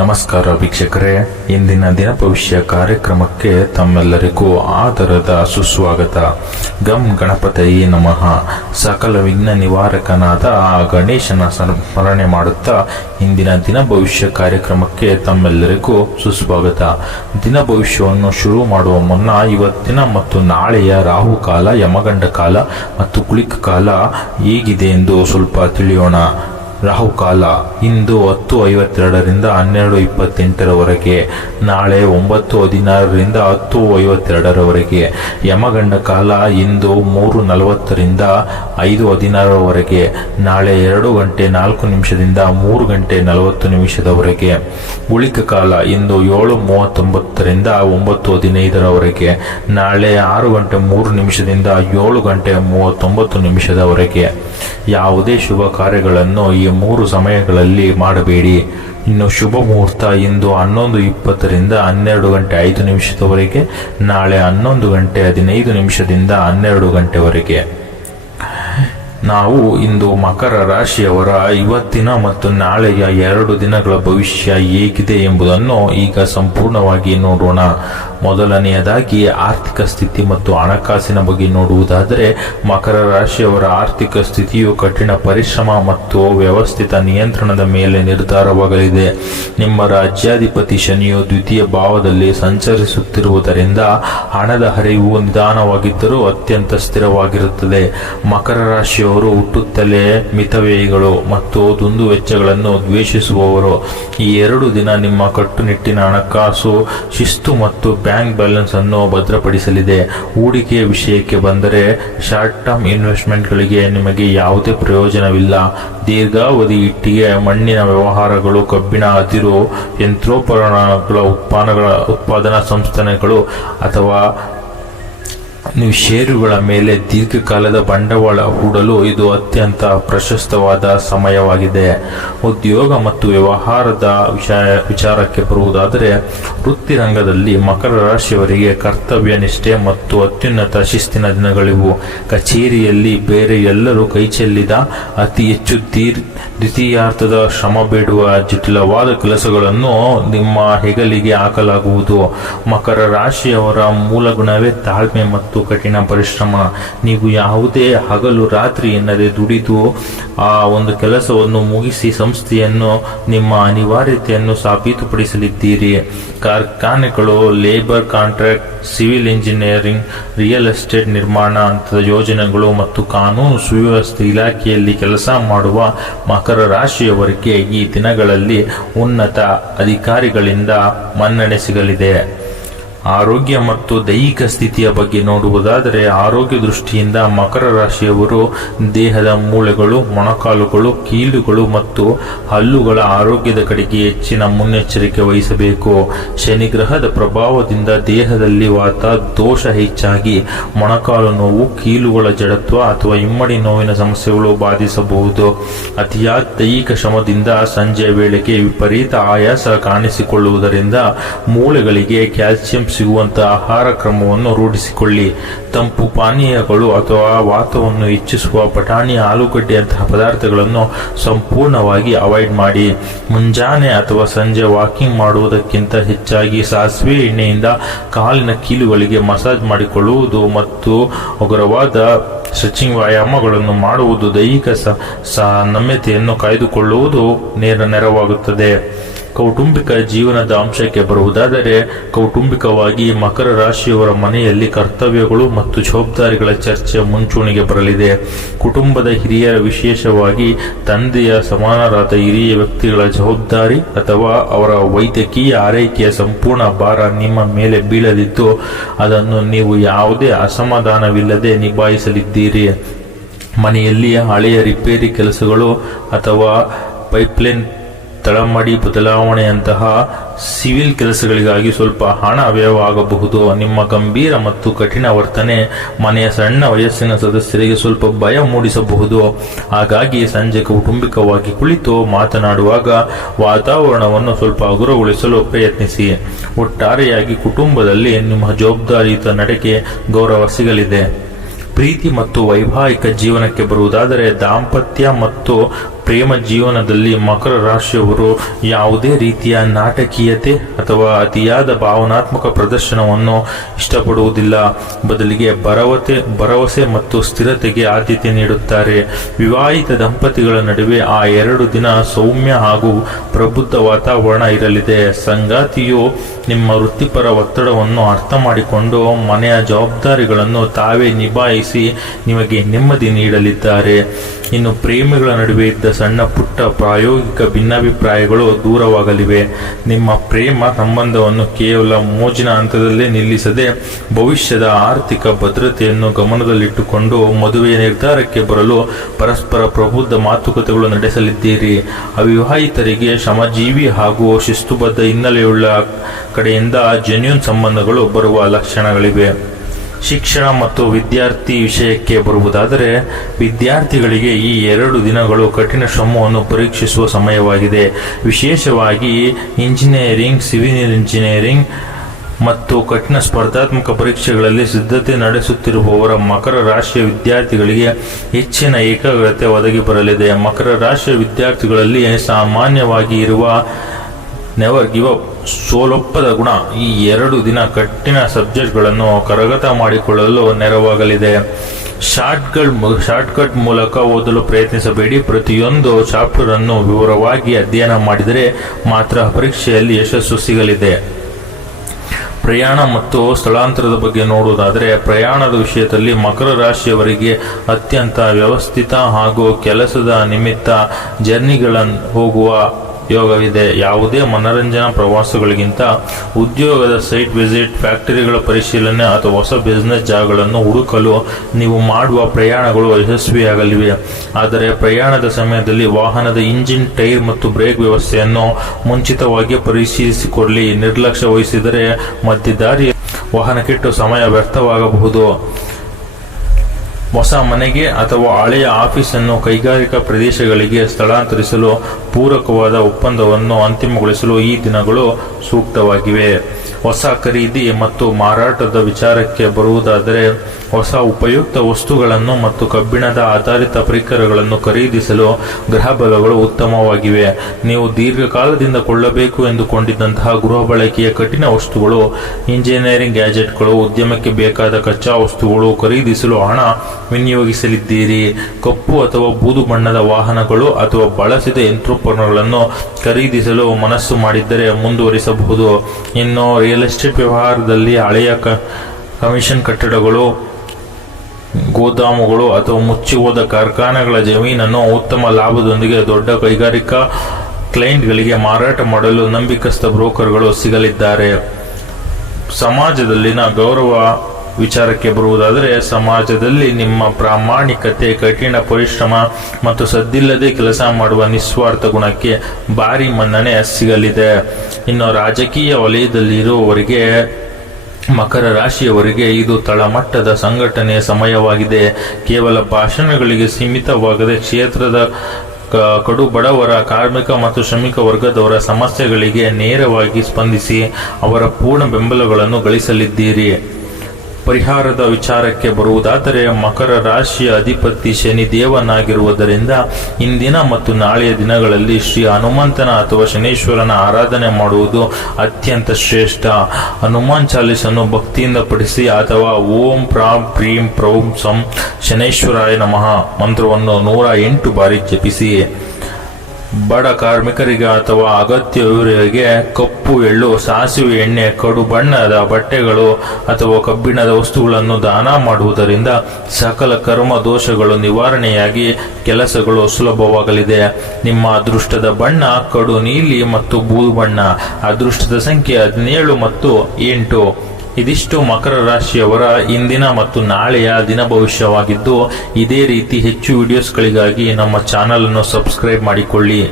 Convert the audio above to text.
ನಮಸ್ಕಾರ ವೀಕ್ಷಕರೇ, ಇಂದಿನ ದಿನ ಭವಿಷ್ಯ ಕಾರ್ಯಕ್ರಮಕ್ಕೆ ತಮ್ಮೆಲ್ಲರಿಗೂ ಆದರದ ಸುಸ್ವಾಗತ. ಗಂ ಗಣಪತಯೇ ನಮಃ. ಸಕಲ ವಿಘ್ನ ನಿವಾರಕನಾದ ಆ ಗಣೇಶನ ಸ್ಮರಣೆ ಮಾಡುತ್ತಾ ಇಂದಿನ ದಿನ ಭವಿಷ್ಯ ಕಾರ್ಯಕ್ರಮಕ್ಕೆ ತಮ್ಮೆಲ್ಲರಿಗೂ ಸುಸ್ವಾಗತ. ದಿನ ಭವಿಷ್ಯವನ್ನು ಶುರು ಮಾಡುವ ಮುನ್ನ ಇವತ್ತಿನ ಮತ್ತು ನಾಳೆಯ ರಾಹುಕಾಲ, ಯಮಗಂಡ ಕಾಲ ಮತ್ತು ಕುಳಿಕ ಕಾಲ ಹೇಗಿದೆ ಎಂದು ಸ್ವಲ್ಪ ತಿಳಿಯೋಣ. ರಾಹುಕಾಲ ಇಂದು 10:52ರಿಂದ 12:28ರವರೆಗೆ, ನಾಳೆ 9:16ರಿಂದ 10:52ರವರೆಗೆ. ಯಮಗಂಡ ಕಾಲ ಇಂದು 3:40ರಿಂದ 5:16ರವರೆಗೆ, ನಾಳೆ 2:04ದಿಂದ 3:40ರವರೆಗೆ. ಉಳಿಕ ಕಾಲ ಇಂದು 7:39ರಿಂದ 9:15ರವರೆಗೆ, ನಾಳೆ 6:03ದಿಂದ 7:39ರವರೆಗೆ. ಯಾವುದೇ ಶುಭ ಕಾರ್ಯಗಳನ್ನು ಈ 3 ಸಮಯಗಳಲ್ಲಿ ಮಾಡಬೇಡಿ. ಇನ್ನು ಶುಭ ಮುಹೂರ್ತ ಇಂದು 11:20ರಿಂದ 12:05ರವರೆಗೆ, ನಾಳೆ 11:15ದಿಂದ 12ಗಂಟೆವರೆಗೆ. ನಾವು ಇಂದು ಮಕರ ರಾಶಿಯವರ ಇವತ್ತಿನ ಮತ್ತು ನಾಳೆಯ 2 ದಿನಗಳ ಭವಿಷ್ಯ ಹೇಗಿದೆ ಎಂಬುದನ್ನು ಈಗ ಸಂಪೂರ್ಣವಾಗಿ ನೋಡೋಣ. ಮೊದಲನೆಯದಾಗಿ ಆರ್ಥಿಕ ಸ್ಥಿತಿ ಮತ್ತು ಹಣಕಾಸಿನ ಬಗ್ಗೆ ನೋಡುವುದಾದರೆ, ಮಕರ ರಾಶಿಯವರ ಆರ್ಥಿಕ ಸ್ಥಿತಿಯು ಕಠಿಣ ಪರಿಶ್ರಮ ಮತ್ತು ವ್ಯವಸ್ಥಿತ ನಿಯಂತ್ರಣದ ಮೇಲೆ ನಿರ್ಧಾರವಾಗಲಿದೆ. ನಿಮ್ಮ ರಾಜ್ಯಾಧಿಪತಿ ಶನಿಯು ದ್ವಿತೀಯ ಭಾವದಲ್ಲಿ ಸಂಚರಿಸುತ್ತಿರುವುದರಿಂದ ಹಣದ ಹರಿವು ನಿಧಾನವಾಗಿದ್ದರೂ ಅತ್ಯಂತ ಸ್ಥಿರವಾಗಿರುತ್ತದೆ. ಮಕರ ರಾಶಿಯವರು ಹುಟ್ಟುತ್ತಲೇ ಮಿತವ್ಯಯಿಗಳು ಮತ್ತು ದುಂದುವೆಚ್ಚಗಳನ್ನು ದ್ವೇಷಿಸುವವರು. ಈ 2 ದಿನ ನಿಮ್ಮ ಕಟ್ಟುನಿಟ್ಟಿನ ಹಣಕಾಸು ಶಿಸ್ತು ಮತ್ತು ಬ್ಯಾಂಕ್ ಬ್ಯಾಲೆನ್ಸ್ ಅನ್ನು ಭದ್ರಪಡಿಸಲಿದೆ. ಹೂಡಿಕೆಯ ವಿಷಯಕ್ಕೆ ಬಂದರೆ, ಶಾರ್ಟ್ ಟರ್ಮ್ ಇನ್ವೆಸ್ಟ್ಮೆಂಟ್ಗಳಿಗೆ ನಿಮಗೆ ಯಾವುದೇ ಪ್ರಯೋಜನವಿಲ್ಲ. ದೀರ್ಘಾವಧಿ ಇಟ್ಟಿಗೆ, ಮಣ್ಣಿನ ವ್ಯವಹಾರಗಳು, ಕಬ್ಬಿಣ, ಅದಿರು, ಯಂತ್ರೋಪಕರಣಗಳ ಉತ್ಪಾದನಾ ಸಂಸ್ಥೆಗಳು ಅಥವಾ ನೀವು ಷೇರುಗಳ ಮೇಲೆ ದೀರ್ಘಕಾಲದ ಬಂಡವಾಳ ಹೂಡಲು ಇದು ಅತ್ಯಂತ ಪ್ರಶಸ್ತವಾದ ಸಮಯವಾಗಿದೆ. ಉದ್ಯೋಗ ಮತ್ತು ವ್ಯವಹಾರದ ವಿಚಾರಕ್ಕೆ ಬರುವುದಾದರೆ, ವೃತ್ತಿ ರಂಗದಲ್ಲಿ ಮಕರ ರಾಶಿಯವರಿಗೆ ಕರ್ತವ್ಯ ನಿಷ್ಠೆ ಮತ್ತು ಅತ್ಯುನ್ನತ ಶಿಸ್ತಿನ ದಿನಗಳಿವು. ಕಚೇರಿಯಲ್ಲಿ ಬೇರೆ ಎಲ್ಲರೂ ಕೈಚೆಲ್ಲಿದ ಅತಿ ಹೆಚ್ಚು ದ್ವಿತೀಯಾರ್ಥದ ಶ್ರಮ ಬೇಡುವ ಜಟಿಲವಾದ ಕೆಲಸಗಳನ್ನು ನಿಮ್ಮ ಹೆಗಲಿಗೆ ಹಾಕಲಾಗುವುದು. ಮಕರ ರಾಶಿಯವರ ಮೂಲ ಗುಣವೇ ತಾಳ್ಮೆ ಮತ್ತು ಕಠಿಣ ಪರಿಶ್ರಮ. ನೀವು ಯಾವುದೇ ಹಗಲು ರಾತ್ರಿ ಎನ್ನದೆ ದುಡಿದು ಆ ಒಂದು ಕೆಲಸವನ್ನು ಮುಗಿಸಿ ಸಂಸ್ಥೆಯನ್ನು, ನಿಮ್ಮ ಅನಿವಾರ್ಯತೆಯನ್ನು ಸಾಬೀತುಪಡಿಸಲಿದ್ದೀರಿ. ಕಾರ್ಖಾನೆಗಳು, labour contract, civil engineering, real estate, ನಿರ್ಮಾಣ ಹಂತದ ಯೋಜನೆಗಳು ಮತ್ತು ಕಾನೂನು ಸುವ್ಯವಸ್ಥೆ ಇಲಾಖೆಯಲ್ಲಿ ಕೆಲಸ ಮಾಡುವ ಮಕರ ರಾಶಿಯವರಿಗೆ ಈ ದಿನಗಳಲ್ಲಿ ಉನ್ನತ ಅಧಿಕಾರಿಗಳಿಂದ ಮನ್ನಣೆ ಸಿಗಲಿದೆ. ಆರೋಗ್ಯ ಮತ್ತು ದೈಹಿಕ ಸ್ಥಿತಿಯ ಬಗ್ಗೆ ನೋಡುವುದಾದರೆ, ಆರೋಗ್ಯ ದೃಷ್ಟಿಯಿಂದ ಮಕರ ರಾಶಿಯವರು ದೇಹದ ಮೂಳೆಗಳು, ಮೊಣಕಾಲುಗಳು, ಕೀಲುಗಳು ಮತ್ತು ಹಲ್ಲುಗಳ ಆರೋಗ್ಯದ ಕಡೆಗೆ ಹೆಚ್ಚಿನ ಮುನ್ನೆಚ್ಚರಿಕೆ ವಹಿಸಬೇಕು. ಶನಿ ಗ್ರಹದ ಪ್ರಭಾವದಿಂದ ದೇಹದಲ್ಲಿ ವಾತ ದೋಷ ಹೆಚ್ಚಾಗಿ ಮೊಣಕಾಲು ನೋವು, ಕೀಲುಗಳ ಜಡತ್ವ ಅಥವಾ ಇಮ್ಮಡಿ ನೋವಿನ ಸಮಸ್ಯೆಗಳು ಬಾಧಿಸಬಹುದು. ಅತಿಯಾದ ದೈಹಿಕ ಶ್ರಮದಿಂದ ಸಂಜೆಯ ವೇಳೆಗೆ ವಿಪರೀತ ಆಯಾಸ ಕಾಣಿಸಿಕೊಳ್ಳುವುದರಿಂದ ಮೂಳೆಗಳಿಗೆ ಕ್ಯಾಲ್ಸಿಯಂ ಸಿಗುವಂತಹ ಆಹಾರ ಕ್ರಮವನ್ನು ರೂಢಿಸಿಕೊಳ್ಳಿ. ತಂಪು ಪಾನೀಯಗಳು ಅಥವಾ ವಾತವನ್ನು ಹೆಚ್ಚಿಸುವ ಬಟಾಣಿ, ಆಲೂಗಡ್ಡೆಯಂತಹ ಪದಾರ್ಥಗಳನ್ನು ಸಂಪೂರ್ಣವಾಗಿ ಅವಾಯ್ಡ್ ಮಾಡಿ. ಮುಂಜಾನೆ ಅಥವಾ ಸಂಜೆ ವಾಕಿಂಗ್ ಮಾಡುವುದಕ್ಕಿಂತ ಹೆಚ್ಚಾಗಿ ಸಾಸಿವೆ ಎಣ್ಣೆಯಿಂದ ಕಾಲಿನ ಕೀಲುಗಳಿಗೆ ಮಸಾಜ್ ಮಾಡಿಕೊಳ್ಳುವುದು ಮತ್ತು ಉಗ್ರವಾದ ಸ್ಟ್ರೆಚಿಂಗ್ ವ್ಯಾಯಾಮಗಳನ್ನು ಮಾಡುವುದು ದೈಹಿಕ ನಮ್ಯತೆಯನ್ನು ಕಾಯ್ದುಕೊಳ್ಳುವುದು ನೆರವಾಗುತ್ತದೆ. ಕೌಟುಂಬಿಕ ಜೀವನದ ಅಂಶಕ್ಕೆ ಬರುವುದಾದರೆ, ಕೌಟುಂಬಿಕವಾಗಿ ಮಕರ ರಾಶಿಯವರ ಮನೆಯಲ್ಲಿ ಕರ್ತವ್ಯಗಳು ಮತ್ತು ಜವಾಬ್ದಾರಿಗಳ ಚರ್ಚೆ ಮುಂಚೂಣಿಗೆ ಬರಲಿದೆ. ಕುಟುಂಬದ ಹಿರಿಯರ, ವಿಶೇಷವಾಗಿ ತಂದೆಯ ಸಮಾನರಾದ ಹಿರಿಯ ವ್ಯಕ್ತಿಗಳ ಜವಾಬ್ದಾರಿ ಅಥವಾ ಅವರ ವೈದ್ಯಕೀಯ ಆರೈಕೆಯ ಸಂಪೂರ್ಣ ಭಾರ ನಿಮ್ಮ ಮೇಲೆ ಬೀಳಲಿದ್ದು, ಅದನ್ನು ನೀವು ಯಾವುದೇ ಅಸಮಾಧಾನವಿಲ್ಲದೆ ನಿಭಾಯಿಸಲಿದ್ದೀರಿ. ಮನೆಯಲ್ಲಿ ಹಳೆಯ ರಿಪೇರಿ ಕೆಲಸಗಳು ಅಥವಾ ಪೈಪ್ಲೈನ್ ತಳಮಡಿ ಬದಲಾವಣೆಯಂತಹ ಸಿವಿಲ್ ಕೆಲಸಗಳಿಗಾಗಿ ಸ್ವಲ್ಪ ಹಣ ವ್ಯಯವಾಗಬಹುದು. ನಿಮ್ಮ ಗಂಭೀರ ಮತ್ತು ಕಠಿಣ ವರ್ತನೆ ಮನೆಯ ಸಣ್ಣ ವಯಸ್ಸಿನ ಸದಸ್ಯರಿಗೆ ಸ್ವಲ್ಪ ಭಯ ಮೂಡಿಸಬಹುದು. ಹಾಗಾಗಿ ಸಂಜೆ ಕೌಟುಂಬಿಕವಾಗಿ ಕುಳಿತು ಮಾತನಾಡುವಾಗ ವಾತಾವರಣವನ್ನು ಸ್ವಲ್ಪ ಹಗುರಗೊಳಿಸಲು ಪ್ರಯತ್ನಿಸಿ. ಒಟ್ಟಾರೆಯಾಗಿ ಕುಟುಂಬದಲ್ಲಿ ನಿಮ್ಮ ಜವಾಬ್ದಾರಿಯುತ ನಡೆಗೆ ಗೌರವ ಸಿಗಲಿದೆ. ಪ್ರೀತಿ ಮತ್ತು ವೈವಾಹಿಕ ಜೀವನಕ್ಕೆ ಬರುವುದಾದರೆ, ದಾಂಪತ್ಯ ಮತ್ತು ಪ್ರೇಮ ಜೀವನದಲ್ಲಿ ಮಕರ ರಾಶಿಯವರು ಯಾವುದೇ ರೀತಿಯ ನಾಟಕೀಯತೆ ಅಥವಾ ಅತಿಯಾದ ಭಾವನಾತ್ಮಕ ಪ್ರದರ್ಶನವನ್ನು ಇಷ್ಟಪಡುವುದಿಲ್ಲ. ಬದಲಿಗೆ ಭರವಸೆ ಮತ್ತು ಸ್ಥಿರತೆಗೆ ಆದ್ಯತೆ ನೀಡುತ್ತಾರೆ. ವಿವಾಹಿತ ದಂಪತಿಗಳ ನಡುವೆ ಆ 2 ದಿನ ಸೌಮ್ಯ ಹಾಗೂ ಪ್ರಬುದ್ಧ ವಾತಾವರಣ ಇರಲಿದೆ. ಸಂಗಾತಿಯು ನಿಮ್ಮ ವೃತ್ತಿಪರ ಒತ್ತಡವನ್ನು ಅರ್ಥ ಮಾಡಿಕೊಂಡು ಮನೆಯ ಜವಾಬ್ದಾರಿಗಳನ್ನು ತಾವೇ ನಿಭಾಯಿಸಿ ನಿಮಗೆ ನೆಮ್ಮದಿ ನೀಡಲಿದ್ದಾರೆ. ಇನ್ನು ಪ್ರೇಮಿಗಳ ನಡುವೆ ಇದ್ದ ಸಣ್ಣ ಪುಟ್ಟ ಪ್ರಾಯೋಗಿಕ ಭಿನ್ನಾಭಿಪ್ರಾಯಗಳು ದೂರವಾಗಲಿವೆ. ನಿಮ್ಮ ಪ್ರೇಮ ಸಂಬಂಧವನ್ನು ಕೇವಲ ಮೋಜಿನ ಹಂತದಲ್ಲೇ ನಿಲ್ಲಿಸದೆ ಭವಿಷ್ಯದ ಆರ್ಥಿಕ ಭದ್ರತೆಯನ್ನು ಗಮನದಲ್ಲಿಟ್ಟುಕೊಂಡು ಮದುವೆಯ ನಿರ್ಧಾರಕ್ಕೆ ಬರಲು ಪರಸ್ಪರ ಪ್ರಬುದ್ಧ ಮಾತುಕತೆಗಳು ನಡೆಸಲಿದ್ದೀರಿ. ಅವಿವಾಹಿತರಿಗೆ ಶ್ರಮಜೀವಿ ಹಾಗೂ ಶಿಸ್ತುಬದ್ಧ ಹಿನ್ನೆಲೆಯುಳ್ಳ ಕಡೆಯಿಂದ ಜೆನ್ಯೂನ್ ಸಂಬಂಧಗಳು ಬರುವ ಲಕ್ಷಣಗಳಿವೆ. ಶಿಕ್ಷಣ ಮತ್ತು ವಿದ್ಯಾರ್ಥಿ ವಿಷಯಕ್ಕೆ ಬರುವುದಾದರೆ, ವಿದ್ಯಾರ್ಥಿಗಳಿಗೆ ಈ 2 ದಿನಗಳು ಕಠಿಣ ಶ್ರಮವನ್ನು ಪರೀಕ್ಷಿಸುವ ಸಮಯವಾಗಿದೆ. ವಿಶೇಷವಾಗಿ ಇಂಜಿನಿಯರಿಂಗ್, ಸಿವಿಲ್ ಇಂಜಿನಿಯರಿಂಗ್ ಮತ್ತು ಕಠಿಣ ಸ್ಪರ್ಧಾತ್ಮಕ ಪರೀಕ್ಷೆಗಳಲ್ಲಿ ಸಿದ್ಧತೆ ನಡೆಸುತ್ತಿರುವವರ ಮಕರ ರಾಶಿಯ ವಿದ್ಯಾರ್ಥಿಗಳಿಗೆ ಹೆಚ್ಚಿನ ಏಕಾಗ್ರತೆ ಒದಗಿ ಬರಲಿದೆ. ಮಕರ ರಾಶಿಯ ವಿದ್ಯಾರ್ಥಿಗಳಲ್ಲಿ ಸಾಮಾನ್ಯವಾಗಿ ಇರುವ ನೆವರ್ ಗಿವ್ ಅಪ್, ಸೋಲೊಪ್ಪದ ಗುಣ ಈ 2 ದಿನ ಕಠಿಣ ಸಬ್ಜೆಕ್ಟ್ಗಳನ್ನು ಕರಗತ ಮಾಡಿಕೊಳ್ಳಲು ನೆರವಾಗಲಿದೆ. ಶಾರ್ಟ್ಕಟ್ ಮೂಲಕ ಓದಲು ಪ್ರಯತ್ನಿಸಬೇಡಿ. ಪ್ರತಿಯೊಂದು ಚಾಪ್ಟರ್ ಅನ್ನು ವಿವರವಾಗಿ ಅಧ್ಯಯನ ಮಾಡಿದರೆ ಮಾತ್ರ ಪರೀಕ್ಷೆಯಲ್ಲಿ ಯಶಸ್ಸು ಸಿಗಲಿದೆ. ಪ್ರಯಾಣ ಮತ್ತು ಸ್ಥಳಾಂತರದ ಬಗ್ಗೆ ನೋಡುವುದಾದರೆ, ಪ್ರಯಾಣದ ವಿಷಯದಲ್ಲಿ ಮಕರ ರಾಶಿಯವರಿಗೆ ಅತ್ಯಂತ ವ್ಯವಸ್ಥಿತ ಹಾಗೂ ಕೆಲಸದ ನಿಮಿತ್ತ ಜರ್ನಿಗಳನ್ನು ಹೋಗುವ ಯೋಗವಿದೆ. ಯಾವುದೇ ಮನರಂಜನಾ ಪ್ರವಾಸಗಳಿಗಿಂತ ಉದ್ಯೋಗದ ಸೈಟ್ ವಿಸಿಟ್, ಫ್ಯಾಕ್ಟರಿಗಳ ಪರಿಶೀಲನೆ ಅಥವಾ ಹೊಸ ಬಿಸಿನೆಸ್ ಜಾಗಗಳನ್ನು ಹುಡುಕಲು ನೀವು ಮಾಡುವ ಪ್ರಯಾಣಗಳು ಯಶಸ್ವಿಯಾಗಲಿವೆ. ಆದರೆ ಪ್ರಯಾಣದ ಸಮಯದಲ್ಲಿ ವಾಹನದ ಇಂಜಿನ್, ಟೈರ್ ಮತ್ತು ಬ್ರೇಕ್ ವ್ಯವಸ್ಥೆಯನ್ನು ಮುಂಚಿತವಾಗಿ ಪರಿಶೀಲಿಸಿಕೊಳ್ಳಿ. ನಿರ್ಲಕ್ಷ್ಯ ವಹಿಸಿದರೆ ಮಧ್ಯದಾರಿ ವಾಹನ ಕೆಟ್ಟು ಸಮಯ ವ್ಯರ್ಥವಾಗಬಹುದು. ಹೊಸ ಮನೆಗೆ ಅಥವಾ ಹಳೆಯ ಆಫೀಸನ್ನು ಕೈಗಾರಿಕಾ ಪ್ರದೇಶಗಳಿಗೆ ಸ್ಥಳಾಂತರಿಸಲು ಪೂರಕವಾದ ಒಪ್ಪಂದವನ್ನು ಅಂತಿಮಗೊಳಿಸಲು ಈ ದಿನಗಳು ಸೂಕ್ತವಾಗಿವೆ. ಹೊಸ ಖರೀದಿ ಮತ್ತು ಮಾರಾಟದ ವಿಚಾರಕ್ಕೆ ಬರುವುದಾದರೆ, ಹೊಸ ಉಪಯುಕ್ತ ವಸ್ತುಗಳನ್ನು ಮತ್ತು ಕಬ್ಬಿಣದ ಆಧಾರಿತ ಪರಿಕರಗಳನ್ನು ಖರೀದಿಸಲು ಗ್ರಹ ಬಲಗಳು ಉತ್ತಮವಾಗಿವೆ. ನೀವು ದೀರ್ಘಕಾಲದಿಂದ ಕೊಳ್ಳಬೇಕು ಎಂದುಕೊಂಡಿದ್ದಂತಹ ಗೃಹ ಬಳಕೆಯ ಕಠಿಣ ವಸ್ತುಗಳು, ಇಂಜಿನಿಯರಿಂಗ್ ಗ್ಯಾಜೆಟ್ಗಳು, ಉದ್ಯಮಕ್ಕೆ ಬೇಕಾದ ಕಚ್ಚಾ ವಸ್ತುಗಳು ಖರೀದಿಸಲು ಹಣ ವಿನಿಯೋಗಿಸಲಿದ್ದೀರಿ. ಕಪ್ಪು ಅಥವಾ ಬೂದು ಬಣ್ಣದ ವಾಹನಗಳು ಅಥವಾ ಬಳಸಿದ ಯಂತ್ರೋಪಕರಣಗಳನ್ನು ಖರೀದಿಸಲು ಮನಸ್ಸು ಮಾಡಿದ್ದರೆ ಮುಂದುವರಿಸಬಹುದು. ಇನ್ನು ರಿಯಲ್ ಎಸ್ಟೇಟ್ ವ್ಯವಹಾರದಲ್ಲಿ ಹಳೆಯ ಕಮಿಷನ್ ಕಟ್ಟಡಗಳು, ಗೋದಾಮುಗಳು ಅಥವಾ ಮುಚ್ಚಿ ಹೋದ ಕಾರ್ಖಾನೆಗಳ ಜಮೀನನ್ನು ಉತ್ತಮ ಲಾಭದೊಂದಿಗೆ ದೊಡ್ಡ ಕೈಗಾರಿಕಾ ಕ್ಲೈಂಟ್ಗಳಿಗೆ ಮಾರಾಟ ಮಾಡಲು ನಂಬಿಕಸ್ಥ ಬ್ರೋಕರ್ಗಳು ಸಿಗಲಿದ್ದಾರೆ. ಸಮಾಜದಲ್ಲಿನ ಗೌರವ ವಿಚಾರಕ್ಕೆ ಬರುವುದಾದರೆ, ಸಮಾಜದಲ್ಲಿ ನಿಮ್ಮ ಪ್ರಾಮಾಣಿಕತೆ, ಕಠಿಣ ಪರಿಶ್ರಮ ಮತ್ತು ಸದ್ದಿಲ್ಲದೆ ಕೆಲಸ ಮಾಡುವ ನಿಸ್ವಾರ್ಥ ಗುಣಕ್ಕೆ ಭಾರಿ ಮನ್ನಣೆ ಸಿಗಲಿದೆ. ಇನ್ನು ರಾಜಕೀಯ ವಲಯದಲ್ಲಿ ಇರುವವರಿಗೆ, ಮಕರ ರಾಶಿಯವರಿಗೆ ಇದು ತಳಮಟ್ಟದ ಸಂಘಟನೆಯ ಸಮಯವಾಗಿದೆ. ಕೇವಲ ಭಾಷಣಗಳಿಗೆ ಸೀಮಿತವಾಗದೆ ಕ್ಷೇತ್ರದ ಕಡು ಬಡವರ, ಕಾರ್ಮಿಕ ಮತ್ತು ಶ್ರಮಿಕ ವರ್ಗದವರ ಸಮಸ್ಯೆಗಳಿಗೆ ನೇರವಾಗಿ ಸ್ಪಂದಿಸಿ ಅವರ ಪೂರ್ಣ ಬೆಂಬಲಗಳನ್ನು ಗಳಿಸಲಿದ್ದೀರಿ. ಪರಿಹಾರದ ವಿಚಾರಕ್ಕೆ ಬರುವುದಾದರೆ, ಮಕರ ರಾಶಿಯ ಅಧಿಪತಿ ಶನಿ ದೇವನಾಗಿರುವುದರಿಂದ ಇಂದಿನ ಮತ್ತು ನಾಳೆಯ ದಿನಗಳಲ್ಲಿ ಶ್ರೀ ಹನುಮಂತನ ಅಥವಾ ಶನೇಶ್ವರನ ಆರಾಧನೆ ಮಾಡುವುದು ಅತ್ಯಂತ ಶ್ರೇಷ್ಠ. ಹನುಮಾನ್ ಚಾಲಿಸನ್ನು ಭಕ್ತಿಯಿಂದ ಪಠಿಸಿ ಅಥವಾ ಓಂ ಪ್ರಾಂ ಪ್ರೀಂ ಪ್ರೌಂ ಸಂ ಶನೇಶ್ವರಾಯ ನಮಃ ಮಂತ್ರವನ್ನು 108 ಬಾರಿ ಜಪಿಸಿ. ಬಡ ಕಾರ್ಮಿಕರಿಗೆ ಅಥವಾ ಅಗತ್ಯವಿರುವವರಿಗೆ ಕಪ್ಪು ಎಳ್ಳು, ಸಾಸಿವೆ ಎಣ್ಣೆ, ಕಡು ಬಣ್ಣದ ಬಟ್ಟೆಗಳು ಅಥವಾ ಕಬ್ಬಿಣದ ವಸ್ತುಗಳನ್ನು ದಾನ ಮಾಡುವುದರಿಂದ ಸಕಲ ಕರ್ಮ ದೋಷಗಳು ನಿವಾರಣೆಯಾಗಿ ಕೆಲಸಗಳು ಸುಲಭವಾಗಲಿದೆ. ನಿಮ್ಮ ಅದೃಷ್ಟದ ಬಣ್ಣ ಕಡು ನೀಲಿ ಮತ್ತು ಬೂದು ಬಣ್ಣ. ಅದೃಷ್ಟದ ಸಂಖ್ಯೆ 17 ಮತ್ತು 8. ಇದಿಷ್ಟು ಮಕರ ರಾಶಿಯವರ ಇಂದಿನ ಮತ್ತು ನಾಳೆಯ ದಿನ ಭವಿಷ್ಯವಾಗಿದ್ದು, ಇದೇ ರೀತಿ ಹೆಚ್ಚು ವಿಡಿಯೋಸ್ಗಳಿಗಾಗಿ ನಮ್ಮ ಚಾನಲ್ ಅನ್ನು ಸಬ್ಸ್ಕ್ರೈಬ್ ಮಾಡಿಕೊಳ್ಳಿ.